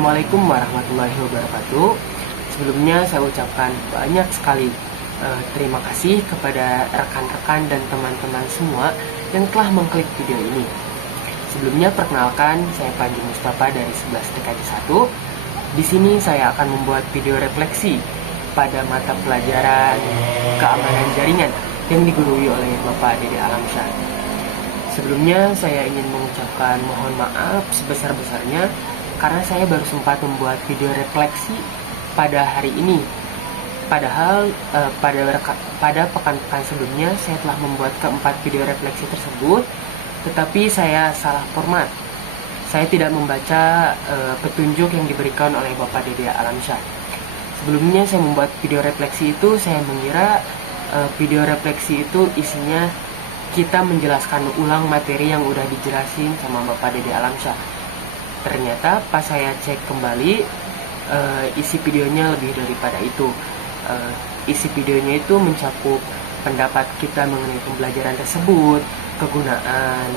Assalamualaikum warahmatullahi wabarakatuh. Sebelumnya saya ucapkan banyak sekali terima kasih kepada rekan-rekan dan teman-teman semua yang telah mengklik video ini. Sebelumnya perkenalkan, saya Panji Mustafa dari 11 TKJ 1. Di sini saya akan membuat video refleksi pada mata pelajaran keamanan jaringan yang digurui oleh Bapak Dede Alamsyah. Sebelumnya saya ingin mengucapkan mohon maaf sebesar-besarnya karena saya baru sempat membuat video refleksi pada hari ini. Padahal pada pekan-pekan sebelumnya saya telah membuat keempat video refleksi tersebut, tetapi saya salah format. Saya tidak membaca petunjuk yang diberikan oleh Bapak Dede Alamsyah. Sebelumnya saya membuat video refleksi itu, saya mengira video refleksi itu isinya kita menjelaskan ulang materi yang udah dijelasin sama Bapak Dede Alamsyah. Ternyata pas saya cek kembali, isi videonya lebih daripada itu. Isi videonya itu mencakup pendapat kita mengenai pembelajaran tersebut, kegunaan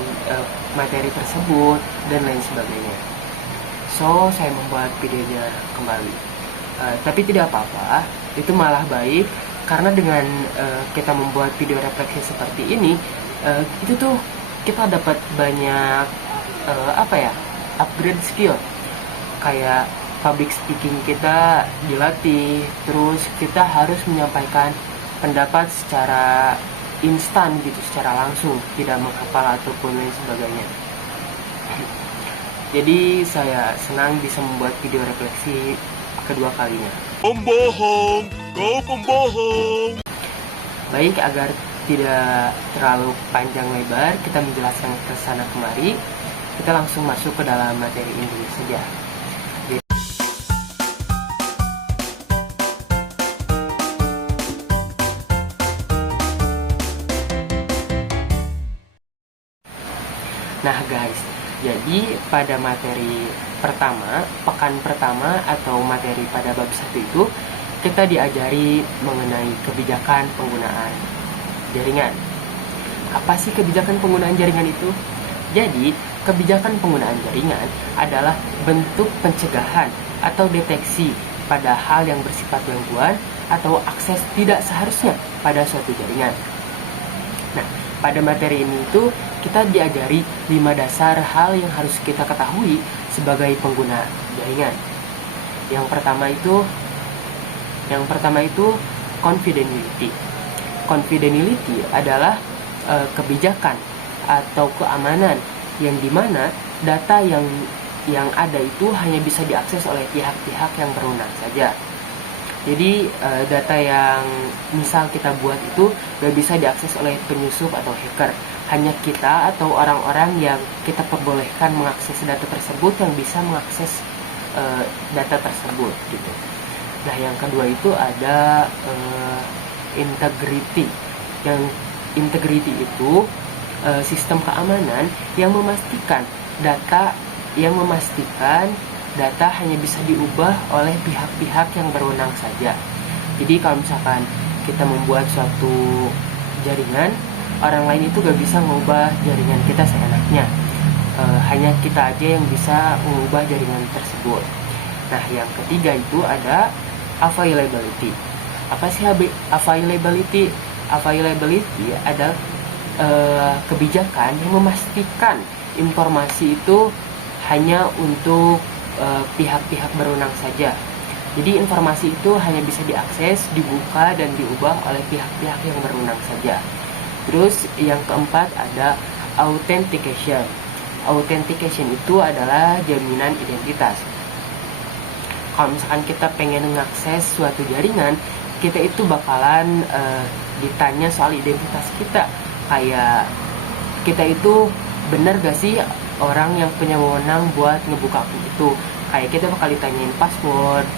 materi tersebut, dan lain sebagainya. So, saya membuat videonya kembali. Tapi tidak apa-apa, itu malah baik, karena dengan kita membuat video refleksi seperti ini, itu tuh kita dapat banyak upgrade skill, kayak public speaking kita dilatih, terus kita harus menyampaikan pendapat secara instan gitu, secara langsung, tidak menghafal ataupun lain sebagainya. Jadi saya senang bisa membuat video refleksi kedua kalinya. Pembohong, kau pembohong. Baik, agar tidak terlalu panjang lebar kita menjelaskan ke sana kemari, kita langsung masuk ke dalam materi ini saja. Nah guys, jadi pada materi pertama, pekan pertama atau materi pada bab 1 itu, kita diajari mengenai kebijakan penggunaan jaringan. Apa sih kebijakan penggunaan jaringan itu? Jadi, kebijakan penggunaan jaringan adalah bentuk pencegahan atau deteksi pada hal yang bersifat gangguan atau akses tidak seharusnya pada suatu jaringan. Nah, pada materi ini itu kita diajari 5 dasar hal yang harus kita ketahui sebagai pengguna jaringan. Yang pertama itu confidentiality. Confidentiality adalah kebijakan atau keamanan yang dimana data yang ada itu hanya bisa diakses oleh pihak-pihak yang berwenang saja. Jadi data yang misal kita buat itu gak bisa diakses oleh penyusup atau hacker. Hanya kita atau orang-orang yang kita perbolehkan mengakses data tersebut yang bisa mengakses data tersebut gitu. Nah, yang kedua itu ada integrity. Yang integrity itu sistem keamanan yang memastikan data hanya bisa diubah oleh pihak-pihak yang berwenang saja. Jadi kalau misalkan kita membuat suatu jaringan, orang lain itu gak bisa mengubah jaringan kita seenaknya. Hanya kita aja yang bisa mengubah jaringan tersebut. Nah, yang ketiga itu ada availability. Apa sih availability? Availability adalah kebijakan yang memastikan informasi itu hanya untuk pihak-pihak berwenang saja. Jadi informasi itu hanya bisa diakses, dibuka, dan diubah oleh pihak-pihak yang berwenang saja. Terus yang keempat ada authentication. Authentication itu adalah jaminan identitas. Kalau misalkan kita pengen mengakses suatu jaringan, kita itu bakalan ditanya soal identitas kita. Kayak kita itu benar gak sih orang yang punya wewenang buat ngebuka akun itu. Kayak kita bakal ditanyain password,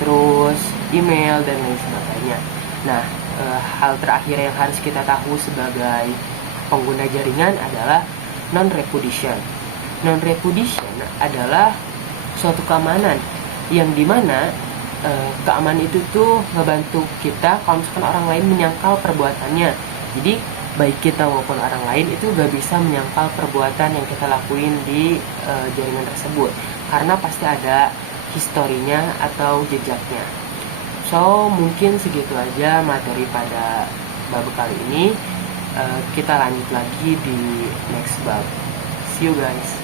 terus email, dan lain sebagainya. Nah, hal terakhir yang harus kita tahu sebagai pengguna jaringan adalah non-repudiation. Non-repudiation adalah suatu keamanan yang dimana keamanan itu tuh ngebantu kita kalau misalkan orang lain menyangkal perbuatannya. Jadi baik kita maupun orang lain itu gak bisa menyangkal perbuatan yang kita lakuin di jaringan tersebut, karena pasti ada historinya atau jejaknya. So, mungkin segitu aja materi pada bab kali ini. Kita lanjut lagi di next bab. See you guys.